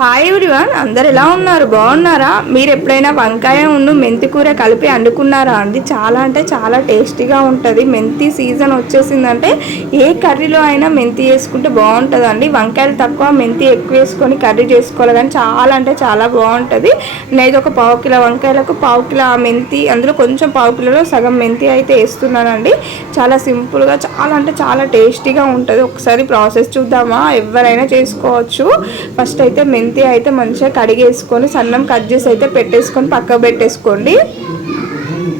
Hi everyone అందరు ఎలా ఉన్నారు? బాగున్నారా? మీరు ఎప్పుడైనా వంకాయ ఉండు మెంతి కూర కలిపి వండుకున్నారా అండి? చాలా అంటే చాలా టేస్టీగా ఉంటుంది. మెంతి సీజన్ వచ్చేసిందంటే ఏ కర్రీలో అయినా మెంతి వేసుకుంటే బాగుంటుందండి. వంకాయలు తక్కువ మెంతి ఎక్కువ వేసుకొని కర్రీ చేసుకోవాలి కానీ చాలా అంటే చాలా బాగుంటుంది. నేను ఒక పావు కిలో వంకాయలకు పావు కిలో మెంతి అందులో కొంచెం పావు కిలోలో సగం మెంతి అయితే వేస్తున్నానండి. చాలా సింపుల్గా చాలా అంటే చాలా టేస్టీగా ఉంటుంది. ఒకసారి ప్రాసెస్ చూద్దామా? ఎవరైనా చేసుకోవచ్చు. ఫస్ట్ అయితే మెంతి అయితే మంచిగా కడిగేసుకొని సన్నం కట్ చేసి అయితే పెట్టేసుకొని పక్కకు పెట్టేసుకోండి.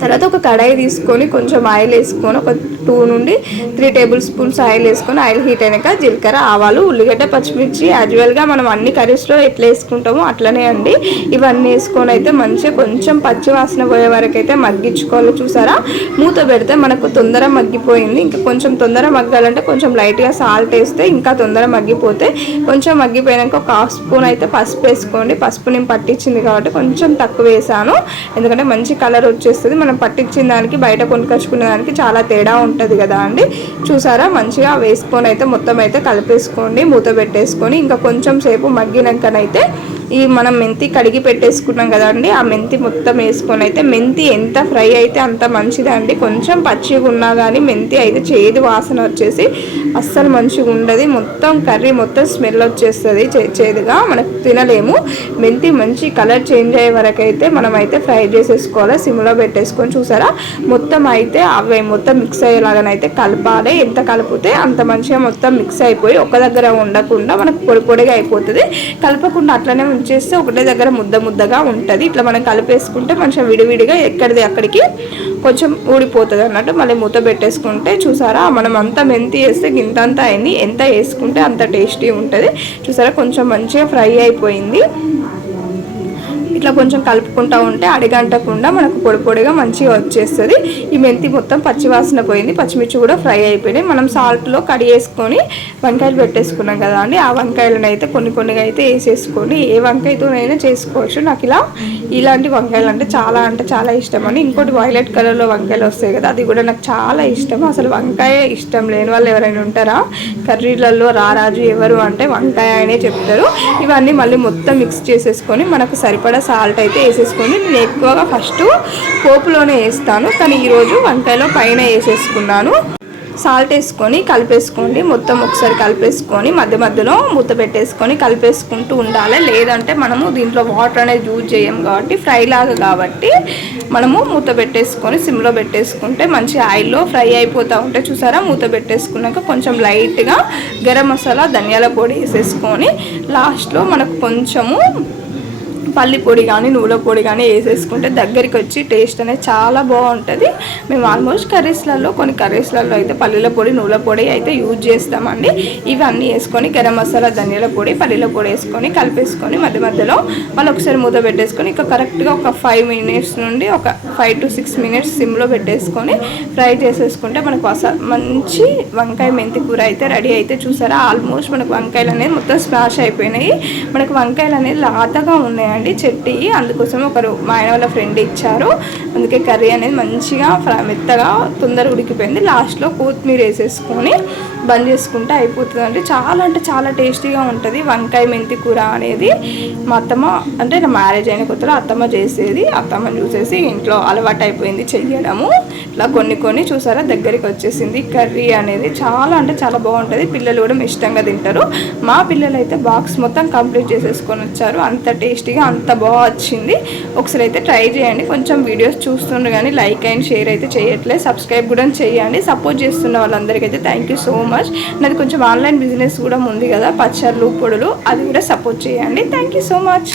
తర్వాత ఒక కడాయి తీసుకొని కొంచెం ఆయిల్ వేసుకొని ఒక టూ నుండి త్రీ టేబుల్ స్పూన్స్ ఆయిల్ వేసుకొని ఆయిల్ హీట్ అయినాక జీలకర్ర ఆవాలు ఉల్లిగడ్డ పచ్చిమిర్చి యాజువల్గా మనం అన్ని కర్రీస్లో ఎట్లా వేసుకుంటామో అట్లనే అండి. ఇవన్నీ వేసుకొని అయితే మంచిగా కొంచెం పచ్చి వాసన పోయే వరకు అయితే మగ్గించుకోవాలి. చూసారా? మూత పెడితే మనకు తొందర మగ్గిపోయింది. ఇంకా కొంచెం తొందర మగ్గాలంటే కొంచెం లైట్గా సాల్ట్ వేస్తే ఇంకా తొందర మగ్గిపోతే కొంచెం మగ్గిపోయాక ఒక హాఫ్ స్పూన్ అయితే పసుపు వేసుకోండి. పసుపు నేను పట్టించింది కాబట్టి కొంచెం తక్కువ వేసాను. ఎందుకంటే మంచి కలర్ వచ్చేస్తుంది. మనం పట్టించిన దానికి బయట కొనుకొచ్చుకునే దానికి చాలా తేడా ఉంటుంది. ఉంటుంది కదా అండి. చూసారా? మంచిగా వేసుకొని అయితే మొత్తం అయితే కలిపేసుకోండి. మూత పెట్టేసుకొని ఇంకా కొంచెం సేపు మగ్గినాకనైతే ఈ మనం మెంతి కడిగి పెట్టేసుకున్నాం కదండి ఆ మెంతి మొత్తం వేసుకొని అయితే మెంతి ఎంత ఫ్రై అయితే అంత మంచిదండి కొంచెం పచ్చిగా ఉన్నా కానీ మెంతి అయితే చేదు వాసన వచ్చేసి అస్సలు మంచిగా ఉండదు. మొత్తం కర్రీ మొత్తం స్మెల్ వచ్చేస్తుంది చేదుగా మనకు తినలేము. మెంతి మంచి కలర్ చేంజ్ అయ్యే వరకు అయితే మనం అయితే ఫ్రై చేసేసుకోవాలి. సిమ్లో పెట్టేసుకొని చూసారా? మొత్తం అయితే అవి మొత్తం మిక్స్ అయ్యేలాగానైతే కలపాలి. ఎంత కలిపితే అంత మంచిగా మొత్తం మిక్స్ అయిపోయి ఒక దగ్గర ఉండకుండా మనకు పొడి పొడిగా అయిపోతుంది. కలపకుండా అట్లనే చేస్తే ఒకటే దగ్గర ముద్ద ముద్దగా ఉంటుంది. ఇట్లా మనం కలిపేసుకుంటే మంచిగా విడివిడిగా ఎక్కడిది అక్కడికి కొంచెం ఊడిపోతుంది అన్నట్టు మళ్ళీ మూత పెట్టేసుకుంటే చూసారా? మనం అంతా మెంతి వేస్తే గింత అంతా అయింది. ఎంత వేసుకుంటే అంత టేస్టీ ఉంటుంది. చూసారా? కొంచెం మంచిగా ఫ్రై అయిపోయింది. ఇట్లా కొంచెం కలుపుకుంటూ ఉంటే అడిగంటకుండా మనకు పొడి పొడిగా మంచిగా వచ్చేస్తుంది. ఈ మెంతి మొత్తం పచ్చివాసన పోయింది. పచ్చిమిర్చి కూడా ఫ్రై అయిపోయినాయి. మనం సాల్ట్లో కడిగేసుకొని వంకాయలు పెట్టేసుకున్నాం కదా అండి. ఆ వంకాయలను అయితే కొన్ని కొన్నిగా అయితే వేసేసుకొని ఏ వంకాయతోనైనా చేసుకోవచ్చు. నాకు ఇలా ఇలాంటి వంకాయలు అంటే చాలా అంటే చాలా ఇష్టం అండి. ఇంకోటి వైలెట్ కలర్లో వంకాయలు వస్తాయి కదా అది కూడా నాకు చాలా ఇష్టం. అసలు వంకాయ ఇష్టం లేని వాళ్ళు ఎవరైనా ఉంటారా? కర్రీలలో రారాజు ఎవరు అంటే వంకాయ అనే చెప్తారు. ఇవన్నీ మళ్ళీ మొత్తం మిక్స్ చేసేసుకొని మనకు సరిపడా సాల్ట్ అయితే వేసేసుకొని నేను ఎక్కువగా ఫస్ట్ పోపులోనే వేస్తాను. కానీ ఈరోజు వంకాయలో పైన వేసేసుకున్నాను. సాల్ట్ వేసుకొని కలిపేసుకోండి. మొత్తం ఒకసారి కలిపేసుకొని మధ్య మధ్యలో మూత పెట్టేసుకొని కలిపేసుకుంటూ ఉండాలి. లేదంటే మనము దీంట్లో వాటర్ అనేది యూజ్ చేయం కాబట్టి ఫ్రై లాగా కాబట్టి మనము మూత పెట్టేసుకొని సిమ్లో పెట్టేసుకుంటే మంచి ఆయిల్లో ఫ్రై అయిపోతూ ఉంటే చూసారా? మూత పెట్టేసుకున్నాక కొంచెం లైట్గా గరం మసాలా ధనియాల పొడి వేసేసుకొని లాస్ట్లో మనకు కొంచెము పల్లి పొడి కానీ నువ్వుల పొడి కానీ వేసేసుకుంటే దగ్గరికి వచ్చి టేస్ట్ అనేది చాలా బాగుంటుంది. మేము ఆల్మోస్ట్ కర్రీస్లలో కొన్ని కర్రీస్లలో అయితే పల్లీల పొడి నువ్వుల పొడి అయితే యూజ్ చేస్తామండి. ఇవన్నీ వేసుకొని గరం మసాలా ధనియాల పొడి పల్లీల పొడి వేసుకొని కలిపేసుకొని మధ్య మధ్యలో మళ్ళీ ఒకసారి మూత పెట్టేసుకొని ఇక కరెక్ట్గా ఒక ఫైవ్ మినిట్స్ నుండి ఒక ఫైవ్ టు సిక్స్ మినిట్స్ సిమ్లో పెట్టేసుకొని ఫ్రై చేసేసుకుంటే మనకు మంచి వంకాయ మెంతి కూర అయితే రెడీ అయితే చూసారా? ఆల్మోస్ట్ మనకు వంకాయలు అనేది మొత్తం స్మాష్ అయిపోయినాయి. మనకు వంకాయలు అనేది లాతగా ఉన్నాయి. ఉన్నాయండి అండి చెట్టి. అందుకోసం ఒకరు మా ఆయన వాళ్ళ ఫ్రెండ్ ఇచ్చారు. అందుకే కర్రీ అనేది మంచిగా మెత్తగా తొందరగా ఉడికిపోయింది. లాస్ట్లో కొత్తిమీర వేసేసుకొని బంద్ చేసుకుంటే అయిపోతుంది అంటే చాలా అంటే చాలా టేస్టీగా ఉంటుంది. వంకాయ మెంతి కూర అనేది మా అత్తమ్మ అంటే నా మ్యారేజ్ అయిన కొత్తలో అత్తమ్మ చేసేది. అత్తమ్మ చూసేసి ఇంట్లో అలవాటు అయిపోయింది చెయ్యడము. ఇట్లా కొన్ని కొన్ని చూసారా దగ్గరికి వచ్చేసింది. కర్రీ అనేది చాలా అంటే చాలా బాగుంటుంది. పిల్లలు కూడా ఇష్టంగా తింటారు. మా పిల్లలు అయితే బాక్స్ మొత్తం కంప్లీట్ చేసేసుకొని వచ్చారు. అంత టేస్టీగా అంత బాగా వచ్చింది. ఒకసారి అయితే ట్రై చేయండి. కొంచెం వీడియోస్ చూస్తుండ్రు కానీ లైక్ అండ్ షేర్ అయితే చేయట్లేదు సబ్స్క్రైబ్ కూడా చేయండి. సపోర్ట్ చేస్తున్న వాళ్ళందరికైతే థ్యాంక్ యూ సో మచ్ నాది కొంచెం ఆన్లైన్ బిజినెస్ కూడా ఉంది కదా పచ్చళ్ళు పొడులు అది కూడా సపోర్ట్ చేయండి. Thank you so much